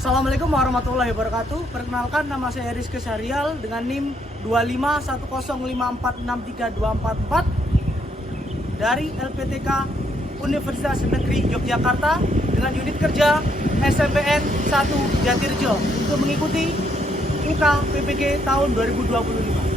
Assalamualaikum warahmatullahi wabarakatuh. Perkenalkan, nama saya Rizky Syarial dengan NIM 25105463244 dari LPTK Universitas Negeri Yogyakarta dengan unit kerja SMPN 1 Jatirjo untuk mengikuti UK PPG tahun 2025.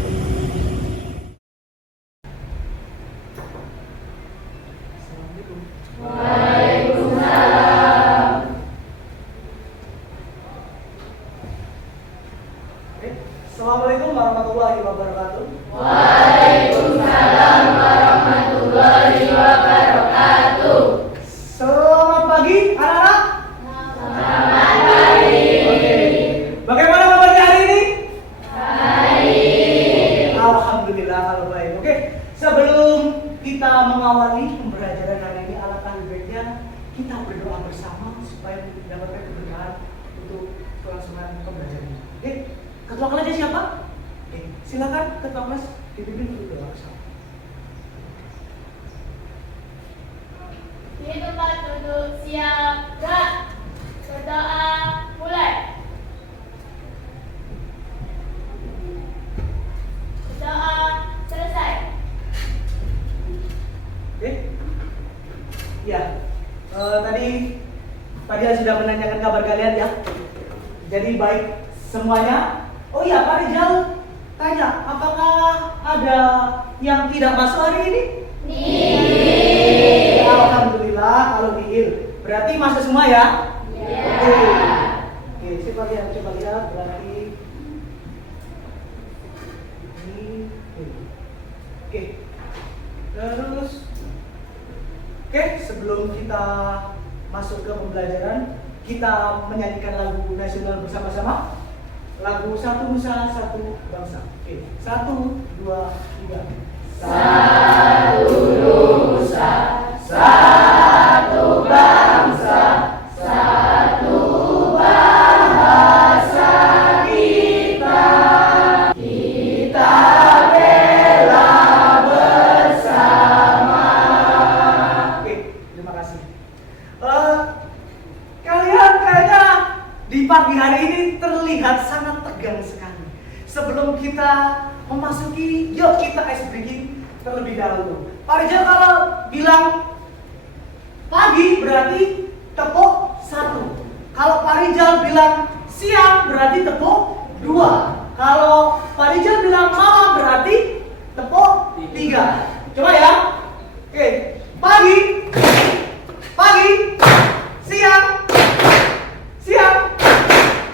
Assalamualaikum warahmatullahi wabarakatuh. Waalaikumsalam warahmatullahi wabarakatuh. Selamat pagi anak-anak. Selamat pagi. Oke. Bagaimana kabarnya hari ini? Baik. Alhamdulillah kalau baik. Oke. Sebelum kita mengawali pembelajaran hari ini, alangkah baiknya kita berdoa bersama supaya mendapatkan keberkahan untuk kelangsungan pembelajaran. Oke. Ketua kelasnya siapa? Oke. Silakan ketua kelas dipimpin untuk berdoa bersama. Di tempat duduk siaga. Berdoa mulai. Berdoa selesai. Oke. Ya. Tadi sudah menanyakan kabar kalian ya. Jadi baik semuanya. Oh iya, Pak Rizal tanya, apakah ada yang tidak masuk hari ini? Nihil. Alhamdulillah kalau nihil. Berarti masuk semua ya? Ya. Oke, coba lihat berarti ini. Oke. Terus sebelum kita masuk ke pembelajaran, kita menyanyikan lagu nasional bersama-sama. Lagu Satu Nusa Satu Bangsa. Oke, 1, 2, 3. Satu nusa, satu bangsa, satu bahasa kita. Kita bela bersama. Oke, terima kasih. Kalian kayaknya di pagi hari ini terlihat sangat tegang sekali. Sebelum kita memasuki, yuk kita ice breaking terlebih dahulu. Pak Rizal kalau bilang pagi berarti tepuk 1. Kalau Pak Rizal bilang siang berarti tepuk 2. Kalau Pak Rizal bilang malam berarti tepuk 3. Coba ya. Oke, pagi, siang,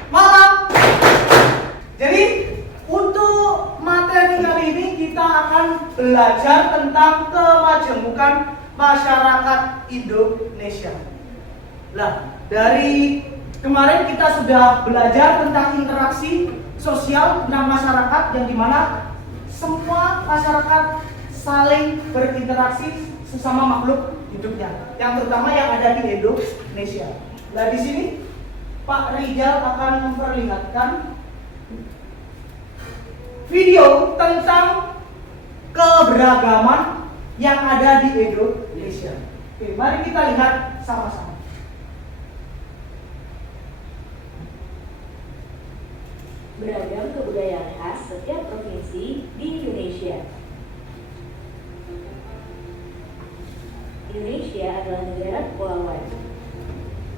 malam. Jadi untuk materi kali ini kita akan belajar tentang kemajemukan masyarakat Indonesia. Nah, dari kemarin kita sudah belajar tentang interaksi sosial tentang masyarakat yang dimana semua masyarakat saling berinteraksi sesama makhluk hidupnya, yang terutama yang ada di Indonesia. Nah, di sini Pak Rizal akan memperlihatkan video tentang keberagaman yang ada di Indonesia. Oke, mari kita lihat sama-sama. Beragam kebudayaan khas setiap provinsi di Indonesia. Indonesia adalah negara kepulauan.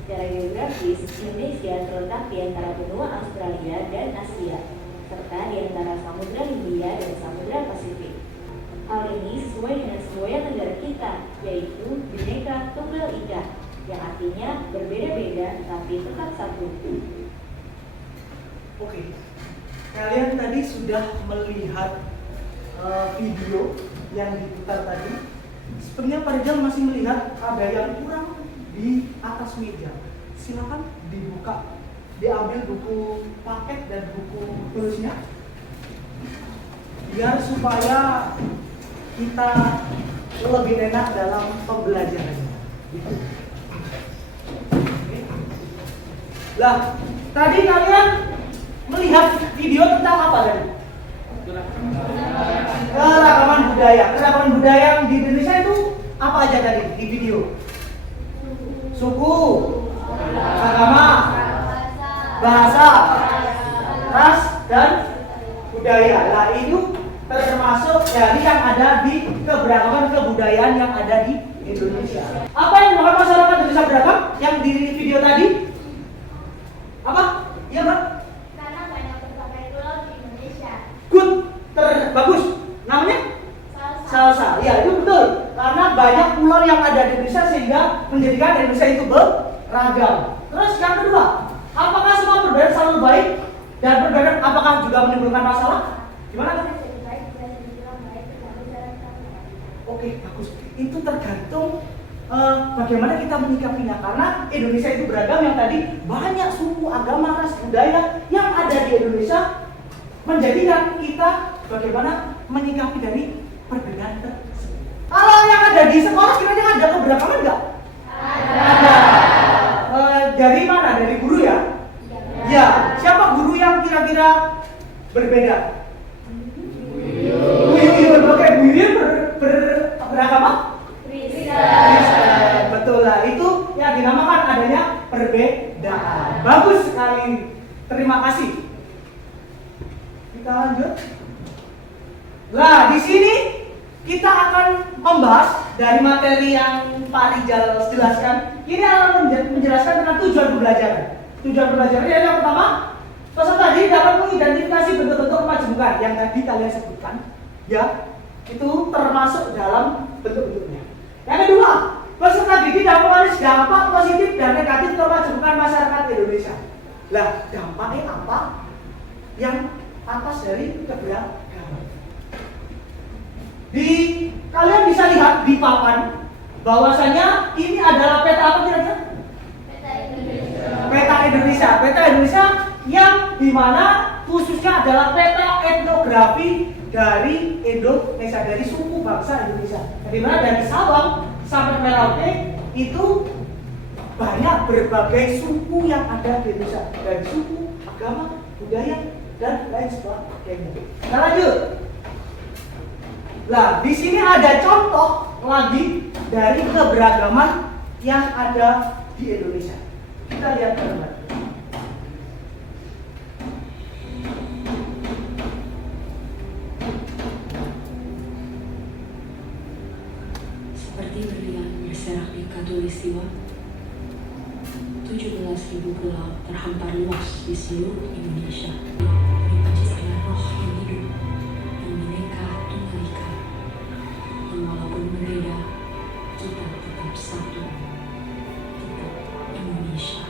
Secara geografis, Indonesia terletak di antara benua Australia dan Asia, serta di antara Samudra Hindia dan Samudra Pasifik. Hal ini sesuai dengan semboyan negara kita, yaitu Bhinneka Tunggal Ika, yang artinya berbeda-beda tapi tetap satu. Oke, kalian tadi sudah melihat video yang diputar tadi. Sebenarnya Pak Rizal masih melihat ada yang kurang di atas meja. Silakan dibuka, diambil buku paket dan buku tulisnya, biar supaya kita lebih enak dalam pembelajarannya. Gitu. Lah, tadi kalian melihat video tentang apa tadi? Keragaman budaya. Keragaman budaya yang di Indonesia itu apa aja tadi di video? Suku, agama, bahasa, ras, dan budaya. Nah, itu termasuk dari yang ada di keberagaman kebudayaan yang ada di Indonesia. Apa yang menyebabkan masyarakat Indonesia beragam? Yang di video tadi? Apa? Iya, Mbak? Karena banyak berbagai pulau di Indonesia. Good, bagus. Namanya? Salsa. Ya, itu betul. Karena banyak pulau yang ada di Indonesia sehingga menjadikan Indonesia itu beragam. Terus yang kedua, apakah semua perbedaan selalu baik? Dan perbedaan apakah juga menimbulkan masalah? Gimana kan? Oke, bagus. Itu tergantung bagaimana kita menyikapinya. Karena Indonesia itu beragam, yang tadi banyak suku, agama, ras, budaya yang ada di Indonesia, menjadikan kita bagaimana menyikapi dari perbedaan tersebut. Kalau yang ada di sekolah kira-kira ada keberagaman nggak? Ada. Dari mana? Dari guru ya? Ya. Siapa guru yang kira-kira berbeda? Buyur. Oke, buyur beragama? Kristen. Betul lah. Itu yang dinamakan adanya perbedaan. Bagus sekali. Terima kasih. Kita lanjut. Nah, di sini kita akan membahas dari materi yang Pak Rijal jelaskan. Ini akan menjelaskan tentang tujuan pembelajaran. Tujuan pembelajaran yang pertama, peserta didik dapat mengidentifikasi bentuk-bentuk kemajemukan yang tadi kalian sebutkan, ya, itu termasuk dalam bentuk-bentuknya. Yang kedua, peserta didik dapat menganalisis dampak positif dan negatif kemajemukan masyarakat Indonesia. Lah, dampaknya apa? Yang atas dari keberagaman. Kalian bisa lihat di papan bahwasanya ini adalah peta apa kira-kira? Peta Indonesia yang dimana khususnya adalah peta etnografi dari Indonesia, dari suku bangsa Indonesia. Dimana dari Sabang sampai Merauke itu banyak berbagai suku yang ada di Indonesia, dari suku, agama, budaya, dan lain sebagainya. Nah, lanjut. Nah, di sini ada contoh lagi dari keberagaman yang ada di Indonesia. Kita lihat gambar. Seperti berlian berserak di Katulistiwa, 17.000 pulau terhampar luas di seluruh Indonesia. Ini Pancasila roh yang hidup, yang bineka tunggal ika, yang walaupun berbeda, kita tetap satu, tetap Indonesia.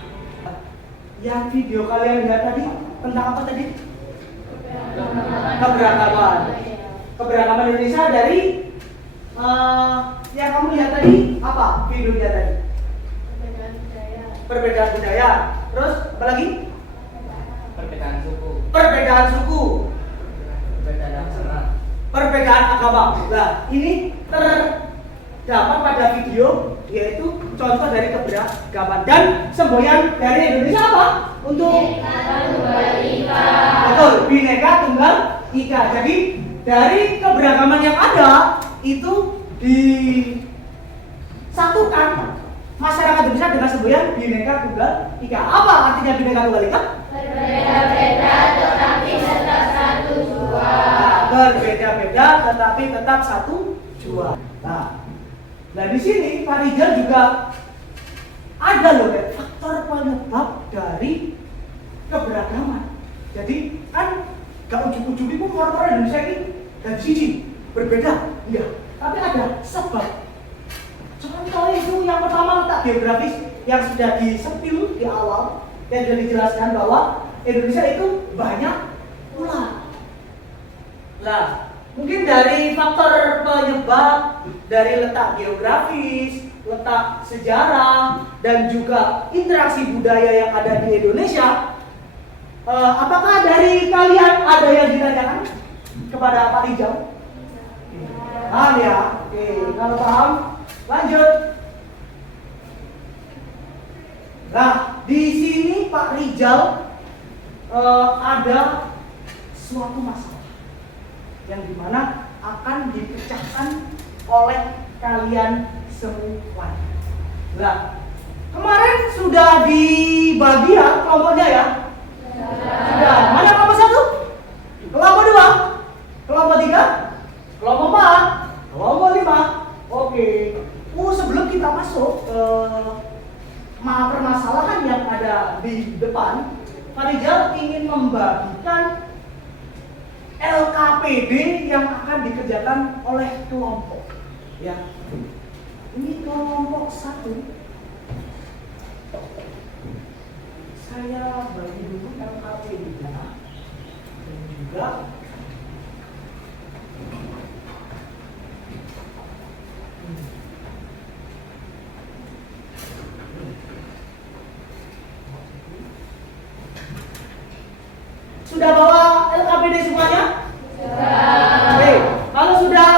Yang video kalian lihat tadi tentang apa tadi? Keberagaman. Keberagaman Indonesia dari yang kamu lihat tadi apa videonya tadi? Perbedaan budaya. Terus apa lagi? Perbedaan suku. Perbedaan suku. Perbedaan agama. Perbedaan agama. Nah, ini terdapat pada video, yaitu contoh dari keberagaman. Dan semboyan dari Indonesia apa? Untuk betul, Bhinneka Tunggal Ika. Jadi dari keberagaman yang ada itu disatukan masyarakat Indonesia dengan semboyan Bhinneka Tunggal Ika. Apa artinya Bhinneka Tunggal Ika? Berbeda-beda tetapi tetap satu jua. Berbeda-beda tetapi tetap satu jua. Nah di sini Pak Rijal juga ada loh faktor penyebab dari keberagaman. Jadi kan gak ujung-ujung itu orang Indonesia ini dan siji berbeda, iya. Tapi ada sebab. Contoh itu yang pertama letak geografis yang sudah disepil di awal yang sudah dijelaskan bahwa Indonesia itu banyak pulau. Nah, mungkin dari faktor penyebab dari letak geografis, letak sejarah, dan juga interaksi budaya yang ada di Indonesia, apakah dari kalian ada yang ditanyakan kepada Pak Rijal? Paham ya? Oke, kalau paham, lanjut. Nah, di sini Pak Rijal ada suatu masalah yang dimana akan dipecahkan oleh kalian semua. Nah, kemarin sudah dibagi ya kelompoknya ya. permasalahan yang ada di depan, Pak Rijal ingin membagikan LKPD yang akan dikerjakan oleh kelompok. Ya, ini kelompok 1. Saya bagi dulu LKPD-nya dan juga sudah bawa LKPD semuanya? Sudah. Oke, kalau sudah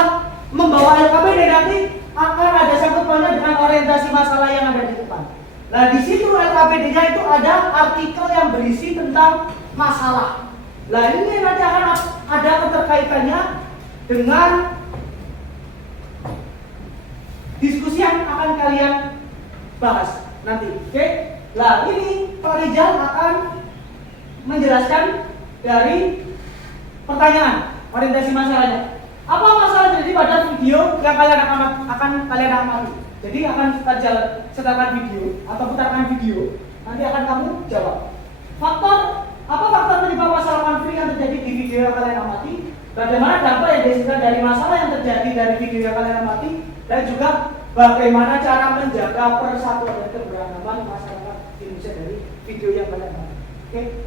membawa LKPD nanti akan ada sangkut pautnya dengan orientasi masalah yang ada di depan. Nah, di situ LKPD-nya itu ada artikel yang berisi tentang masalah. Nah, ini nanti akan ada keterkaitannya dengan diskusi yang akan kalian bahas nanti. Oke? Nah, ini Pak Rijal akan menjelaskan dari pertanyaan orientasi masalahnya. Apa masalah terjadi pada video yang kalian akan kalian amati? Jadi akan setelkan video atau putarkan video, nanti akan kamu jawab. Apa faktor penyebab masalah konflik yang terjadi di video yang kalian amati? Bagaimana dampak yang dihasilkan dari masalah yang terjadi dari video yang kalian amati? Dan juga bagaimana cara menjaga persatuan dan keberagaman masyarakat Indonesia dari video yang kalian amati? Oke?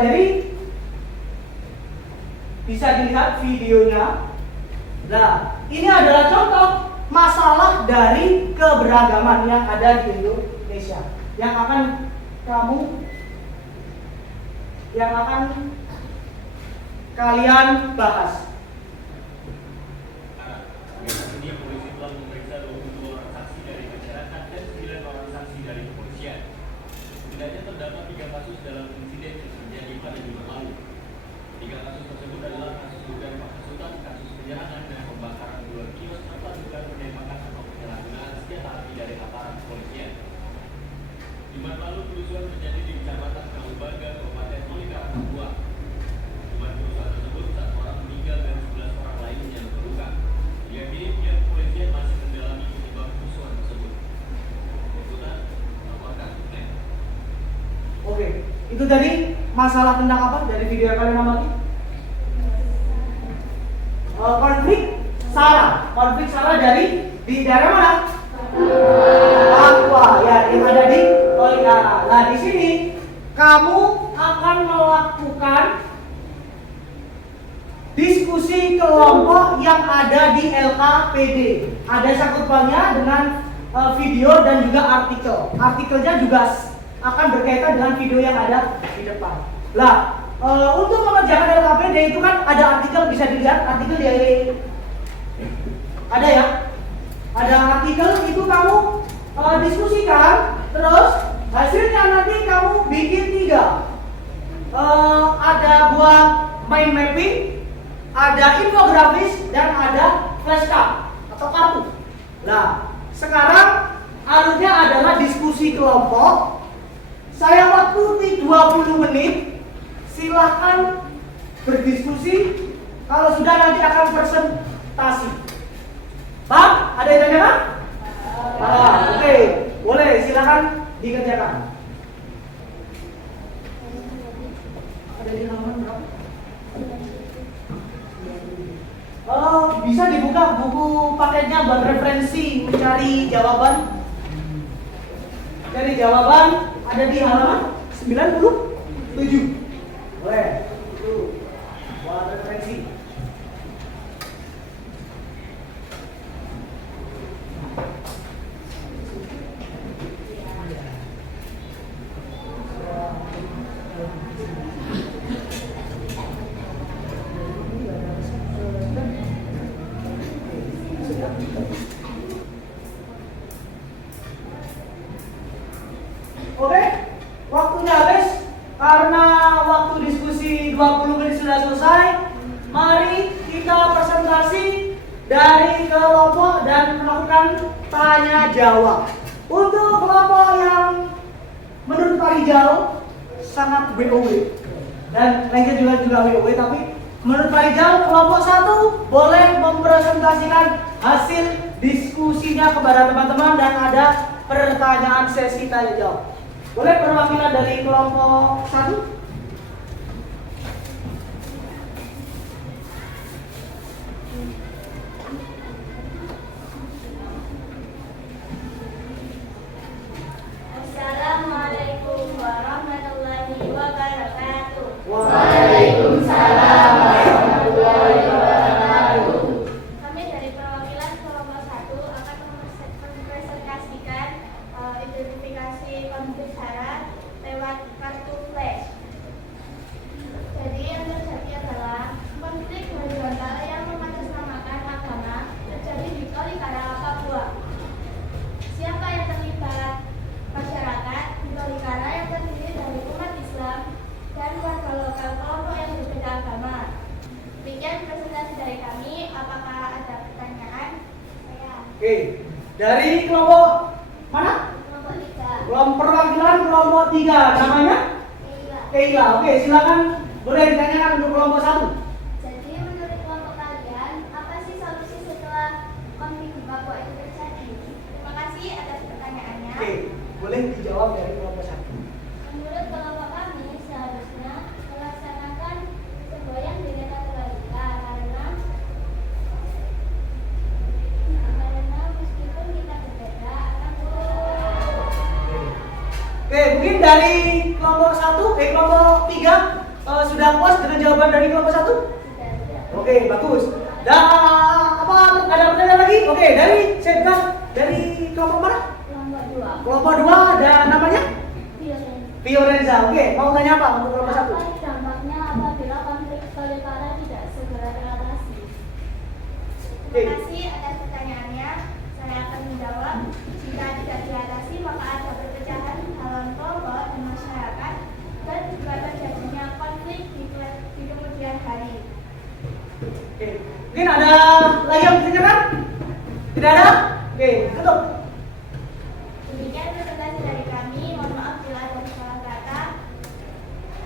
Jadi bisa dilihat videonya. Nah, ini adalah contoh masalah dari keberagaman yang ada di Indonesia yang akan kalian bahas. Ini polisi telah memeriksa 22 orang saksi dari masyarakat dan 9 orang saksi dari kepolisian. Setidaknya terdapat 3 kasus dalam insiden yang terjadi pada Jumat lalu. 3 kasus tersebut adalah kasus dugaan penghasutan, kasus penyerangan dan pembakaran 2 kios serta dugaan penembakan atau penyalahgunaan senjata api dari aparat kepolisian. Jumat lalu kerusuhan terjadi di Kecamatan Kalumbaga, Kabupaten Tolikara, Papua. Jumat kerusuhan tersebut 1 orang meninggal dan 11 orang lainnya terluka. Diyakini pihak kepolisian masih mendalami penyebab kerusuhan tersebut. Liputan melaporkan. Oke, itu tadi masalah tentang apa dari video yang kalian amati? Konflik SARA dari di daerah mana? Papua, ya, yang ada di Tolikara. Nah, di sini kamu akan melakukan diskusi kelompok yang ada di LKPD. Ada sangkut pautnya dengan video dan juga artikel. Artikelnya juga akan berkaitan dengan video yang ada di depan. Lah, untuk mengerjakan LKPD itu kan ada artikel, bisa dilihat artikel di ada ya. Ada artikel itu kamu diskusikan, terus hasilnya nanti kamu bikin 3. Ada buat mind mapping, ada infografis, dan ada flashcard atau kartu. Nah, sekarang alurnya adalah diskusi kelompok. Saya waktu 20 menit, silahkan berdiskusi. Kalau sudah nanti akan presentasi. Pak, ada yang tanya? Oke, boleh, silakan dikerjakan. Ada di halaman berapa? Bisa dibuka buku paketnya buat referensi mencari jawaban. Cari jawaban ada di halaman 97. Boleh. Itu buat referensi. Oke, waktunya habis karena waktu diskusi 20 menit sudah selesai. Mari kita presentasi dari kelompok dan melakukan tanya jawab. Untuk kelompok yang menurut Pak Rijal sangat WOW dan lainnya juga WOW, tapi menurut Pak Rijal kelompok 1 boleh mempresentasikan hasil diskusinya kepada teman-teman dan ada pertanyaan sesi tanya jawab. Boleh perwakilan dari kelompok 1? Assalamualaikum warahmatullahi wabarakatuh. Waalaikumsalam warahmatullahi wabarakatuh. Kami dari perwakilan kelompok 1 akan mempresentasikan identifikasi konflik syarat lewat kartu flash. Jadi yang terjadi adalah konflik horizontal yang mengatasnamakan agama terjadi di Tolikara, Papua. Siapa yang terlibat? Masyarakat di Tolikara yang terdiri dari umat Islam dan warga lokal kelompok yang berbeda agama. Demikian presentasi dari kami. Apakah ada pertanyaan? Oke, dari kelompok mana? Kelompok 3. Kelompok perwakilan kelompok 3, namanya? Keila. Oke, silakan boleh ditanyakan untuk kelompok 1. Jadi menurut kelompok kalian, apa sih solusi setelah konflik di Papua itu terjadi? Terima kasih atas pertanyaannya. Oke, boleh dijawab dari kelompok 1. Menurut kelompok kami, seharusnya melaksanakan semboyan di Neta Tunggalika karena meskipun kita berbeda akan Oke, mungkin dari kelompok 1, kelompok 3 sudah puas dengan jawaban dari kelompok 1? Oke, bagus. Dan apa ada pertanyaan lagi? Oke, dari Sebas dari kelompok mana? kelompok 2. Kelompok 2 dan namanya? Fiorenza. Oke, mau tanya apa untuk kelompok 1? Apa dampaknya apabila konflik Tolikara tidak segera teratasi? Terima kasih atas pertanyaannya. Saya akan menjawab. Jika tidak diatasi, maka ada perpecahan dalam kelompok dan masyarakat dan juga terjadinya konflik di kemudian hari. Oke, mungkin ada lagi yang ditanyakan? Tidak ada? Oke, tutup. Demikian presentasi dari kami. Mohon maaf bila ada salah kata.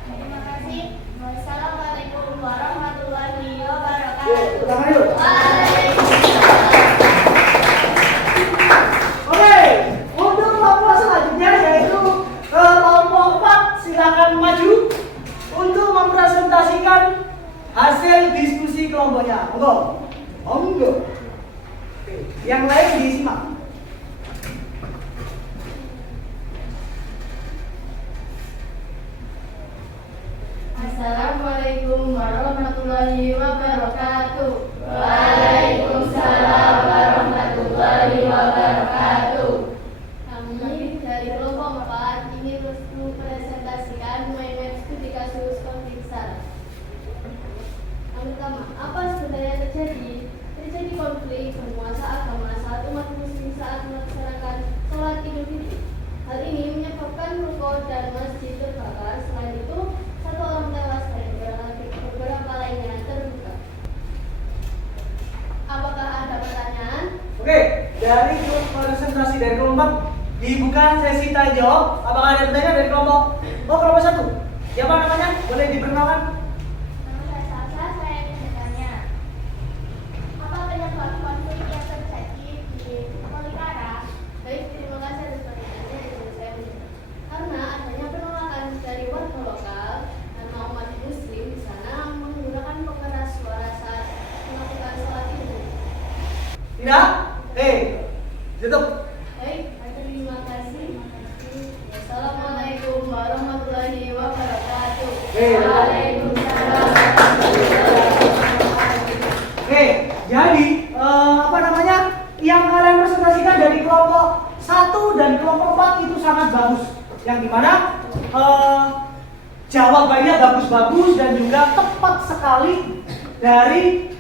Terima kasih. Wassalamualaikum warahmatullahi wabarakatuh. Tepuk tangan yuk. Waalaikumsalam. Oke, untuk kelompok selanjutnya yaitu kelompok 4, silakan maju untuk mempresentasikan hasil diskusi kelompoknya. Monggo. Monggo. Oke, yang lain disimak. Assalamualaikum warahmatullahi wabarakatuh. Waalaikumsalam warahmatullahi wabarakatuh. Kami dari kelompok 4 ingin mempresentasikan main studi kasus konflik syarat. Yang pertama, apa sebenarnya terjadi? Terjadi konflik penguasa agama saat umat muslim saat melaksanakan sholat Idul Fitri. Hal ini menyebabkan ruko dan masjid terbakar. Selain itu, satu orang tewas dan beberapa lainnya terluka. Apakah ada pertanyaan? Oke, dari presentasi dari kelompok dibuka sesi tanya jawab. Apakah ada pertanyaan dari kelompok? Oh, kelompok 1. Siapa namanya? Boleh diperkenalkan? Nama saya Salsa, saya ingin bertanya, apa penyebab konflik yang terjadi di Tolikara? Baik, terima kasih atas pertanyaannya. Saya menjawab. Karena adanya penolakan dari warga lokal karena umat muslim di sana menggunakan pengeras suara saat melakukan sholat Idul. Tidak? Tutup. Baik, terima kasih. Assalamualaikum warahmatullahi wabarakatuh. Waalaikumsalam. Oke, jadi apa namanya? Yang kalian presentasikan dari kelompok 1 dan kelompok 4 itu sangat bagus. Yang dimana jawabannya bagus-bagus dan juga tepat sekali dari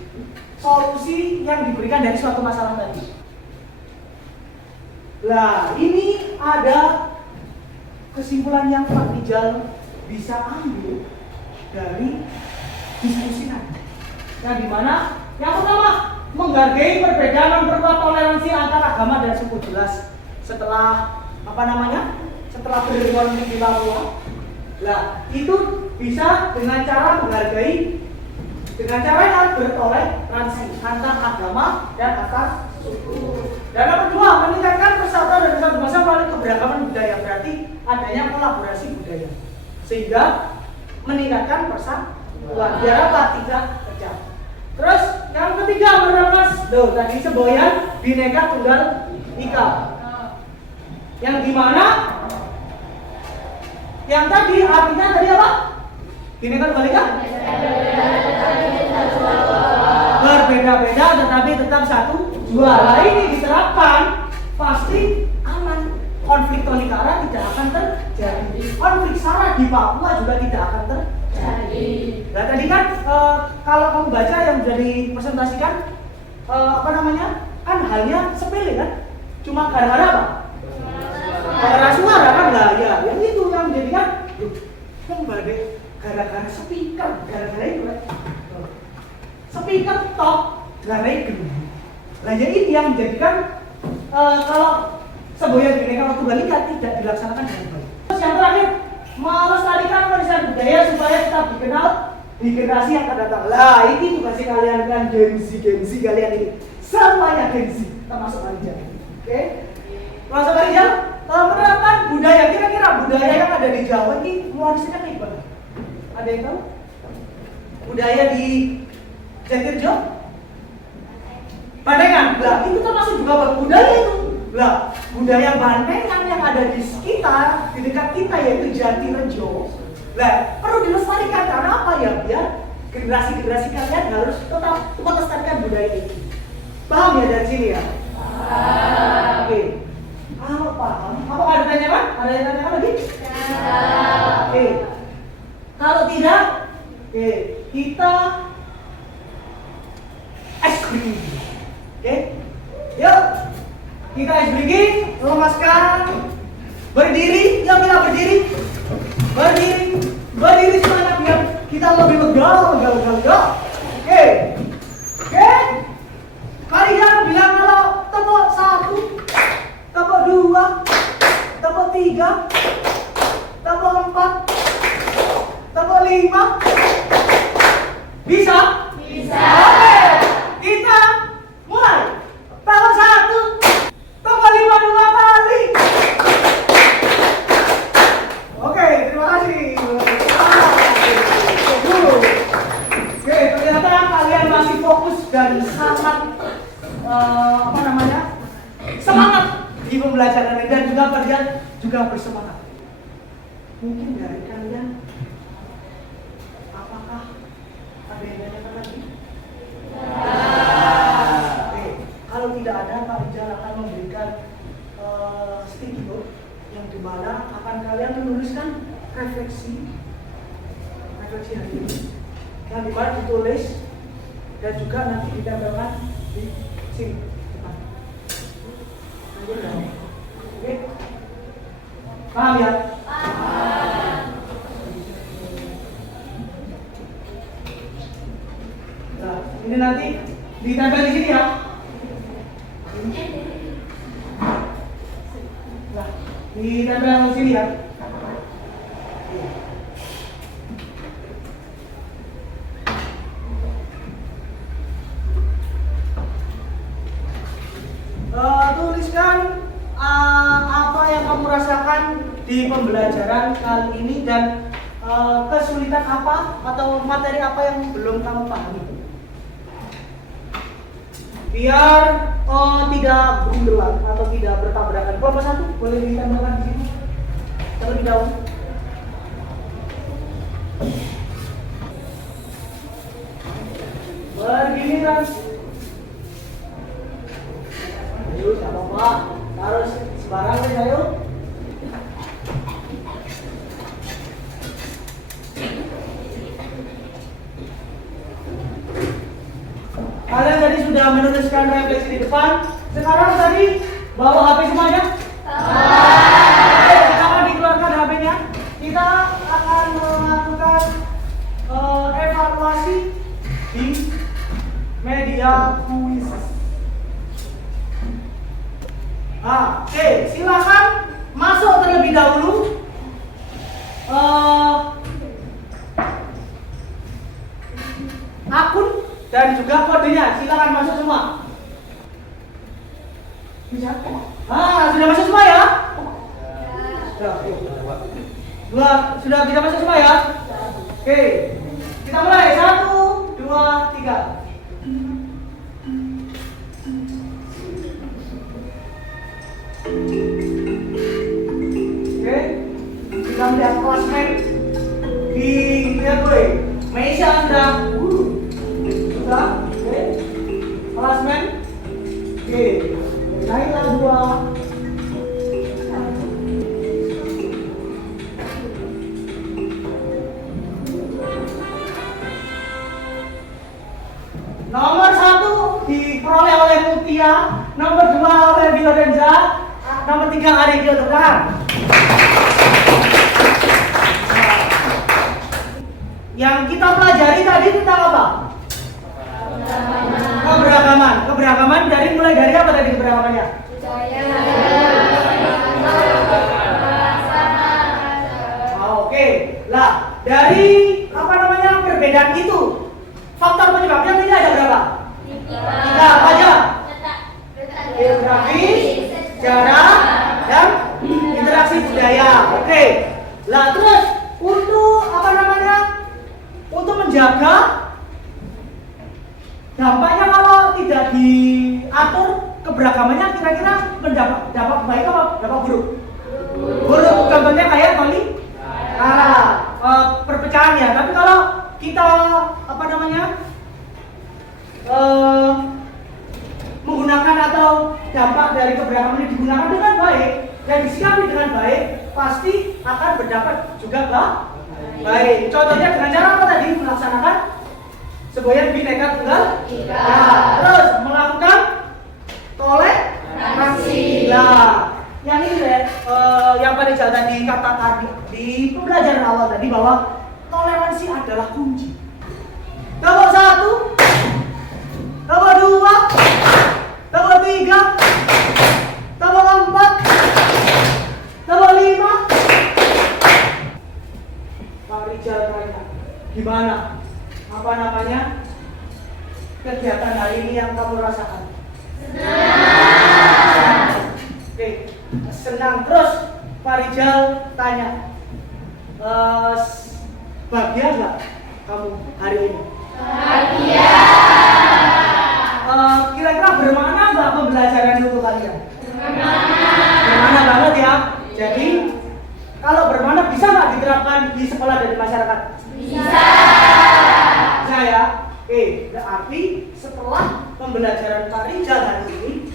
solusi yang diberikan dari suatu masalah tadi. Nah, ini ada kesimpulan yang Pak Rijal bisa ambil dari diskusi tadi. Yang dimana yang pertama, menghargai perbedaan, memperkuat toleransi antar agama dan suku. Jelas setelah apa namanya? Setelah berkonflik di Papua. Nah, itu bisa dengan cara menghargai, dengan cara yang bertoleransi antar agama dan antar Dan yang kedua, meningkatkan persatuan dan kesatuan bangsa melalui keberagaman budaya. Berarti adanya kolaborasi budaya, sehingga meningkatkan persatuan. Biar apa? Tidak pecah. Terus yang ketiga, menerapkan tadi semboyan Bhinneka Tunggal Ika. Yang dimana yang tadi artinya tadi apa? Bhinneka Tunggal Ika? Berbeda-beda tetapi tetap satu dua. Nah, ini diterapkan pasti aman. Konflik Tolikara tidak akan terjadi. Konflik SARA di Papua juga tidak akan terjadi. Nah tadi kan kalau kamu baca yang jadi presentasikan kan halnya sepele kan? Cuma gara-gara apa? Gara-gara suara kan? Lah ya, yang itu yang menjadikan gara-gara speaker, gara-gara itu kan? Speaker top, gara-gara itu. Nah jadi ini yang menjadikan kalau semboyan Bhinneka Tunggal Ika tidak dilaksanakan dengan baik. Terus yang terakhir, melestarikan warisan budaya supaya tetap dikenal di generasi yang akan datang. Lah ini tugas kalian kan, Gen-Z kalian ini semuanya Gen-Z termasuk Arijal. Oke? Termasuk Arijal menerapkan budaya. Kira-kira budaya yang ada di Jawa ini warisannya kayak gimana? Ada yang tahu? Budaya di Jatirjo? Bandengan. Lah itu termasuk juga budaya itu. Lah, budaya Bandengan yang ada di sekitar, di dekat kita yaitu Jatirejo. Lah, perlu dilestarikan karena apa ya? Biar generasi-generasi kalian harus tetap melestarikan budaya ini. Paham ya dari sini ya? Paham. Oke. Kalau paham, apa ada tanyakan? Ada yang tanyakan lagi? Oke. Kalau tidak, oke, kita breathing. Oke? Yuk. Kita breathing, lemaskan. Berdiri, yuk kita berdiri. Berdiri semuanya biar kita lebih lega. Oke. Kalian bilang kalau tepuk 1, tepuk 2, tepuk 3, tepuk 4, tepuk 5. Bisa? Bisa. Oke. Kita mulai. Tepuk 1, tepuk 5 2 kali. Oke, terima kasih. Oke, ternyata kalian masih fokus dan sangat semangat di pembelajaran ini dan juga kalian juga bersemangat. Mungkin dari kalian apakah ada yang tanyakan lagi? Oke, kalau tidak ada, Pak Rijal akan memberikan sticky note yang dimana akan kalian menuliskan refleksi hari ini yang dimana ditulis dan juga nanti ditempelkan di sini depan. Oke? Paham ya? Paham. Nah, ini nanti ditempel di sini ya. Nah, ditempel di sini ya. Tuliskan apa yang kamu rasakan di pembelajaran kali ini dan kesulitan apa atau materi apa yang belum kamu pahami. Biar tidak berundulan atau tidak bertabrakan. Kelompok 1 boleh ditambahkan di sini terlebih dahulu. Begini kan. Ayo, sama apa? Harus sembarangan ya, ayo. Kalian tadi sudah menuliskan refleksi di depan. Sekarang tadi bawa HP semuanya? Oke, sekarang dikeluarkan HP-nya. Kita akan melakukan evaluasi di media kuis. Oke, silakan masuk terlebih dahulu. Akun dan juga kodenya, silakan masuk semua. Dua, sudah bisa masuk semua ya? Oke, kita mulai. 1, 2, 3. Oke, kita melihat klasmen di lihat gue. Meisha sudah, oke. Klasmen, oke. Naiklah 2. Nomor 1 diperoleh oleh Mutia, nomor 2 oleh Biodenza, nomor 3 Arigio. Tepuk Yang kita pelajari tadi tentang apa? Keberagaman. Keberagaman mulai dari apa tadi keberagamannya? Oke. Lah, dari apa namanya perbedaan itu, faktor penyebabnya ini ada berapa? 3 apa aja? Geografis, jarak, dan interaksi budaya. Oke. Lah terus untuk apa namanya? Untuk menjaga dampaknya kalau tidak diatur keberagamannya kira-kira dampak baik apa dampak buruk? Buruk. Contohnya kayak tadi perpecahan ya. Tapi kalau kita apa namanya menggunakan atau dampak dari keberagaman ini digunakan dengan baik dan disikapi dengan baik, pasti akan berdampak juga baik. Contohnya dengan cara apa tadi? Melaksanakan semboyan Bhinneka Tunggal Ika. Terus melakukan toleransi. Nah, yang ini yang pada tadi dikatakan di pembelajaran awal tadi bahwa toleransi adalah kunci. Nomor 1, nomor 2, nomor 3, nomor 4, nomor 5. Pak Rijal tanya, gimana? Apa namanya kegiatan hari ini yang kamu rasakan? Senang. Oke, senang. Terus Pak Rijal tanya, bahagia nggak kamu hari ini? Bahagia. Kira-kira bermakna nggak pembelajaran untuk kalian? Bermakna banget ya. Jadi kalau bermakna bisa nggak diterapkan di sekolah dan di masyarakat? Bisa. Bisa ya. Oke, berarti setelah pembelajaran Pak Rijal hari ini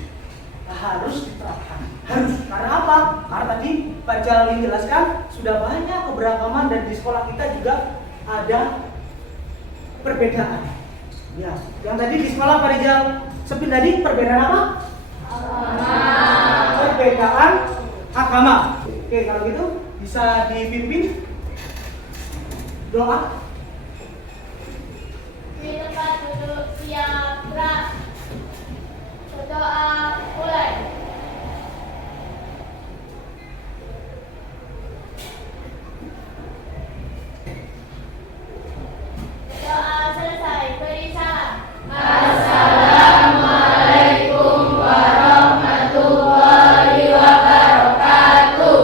harus diterapkan. Harus. Karena apa? Karena tadi Pak Rijal menjelaskan sudah banyak keberagaman dan di sekolah kita juga ada perbedaan. Ya, yang tadi di sekolah Pak Rijal sebut tadi perbedaan apa? Agama. Perbedaan agama. Oke, kalau gitu bisa dipimpin doa. Di tempat duduk siap gerak. Berdoa mulai. Doa selesai, beri salam. Assalamualaikum warahmatullahi wabarakatuh.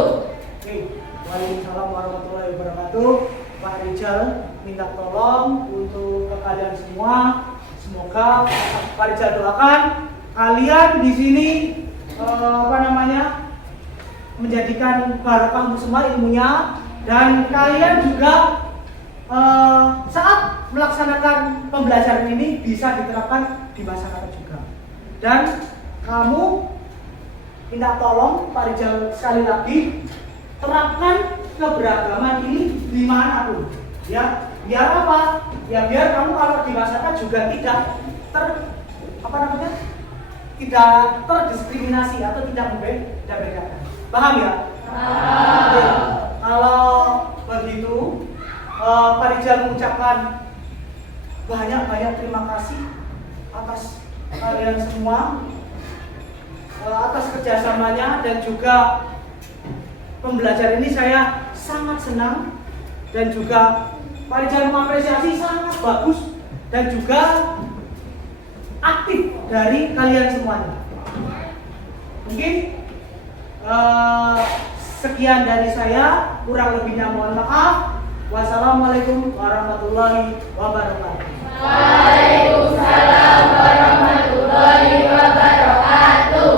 Oke, waalaikumsalam warahmatullahi wabarakatuh. Pak Rijal minta tolong untuk ke kalian semua. Semoga Pak Rijal doakan kalian di sini menjadikan barokah untuk semua ilmunya, dan kalian juga saat melaksanakan pembelajaran ini bisa diterapkan di masyarakat juga. Dan kamu minta tolong Pak Rijal sekali lagi terapkan keberagaman ini dimanapun, ya. Biar apa? Ya biar kamu kalau di masyarakat juga tidak tidak terdiskriminasi atau tidak membedakan. Paham ya? Oke. Kalau begitu, Pak Rijal mengucapkan banyak terima kasih atas kalian semua, atas kerjasamanya, dan juga pembelajaran ini saya sangat senang, dan juga Pak Rijal mengapresiasi sangat bagus dan juga aktif dari kalian semuanya. Mungkin Sekian dari saya, kurang lebihnya mohon maaf. Wassalamualaikum warahmatullahi wabarakatuh. Waalaikumsalam.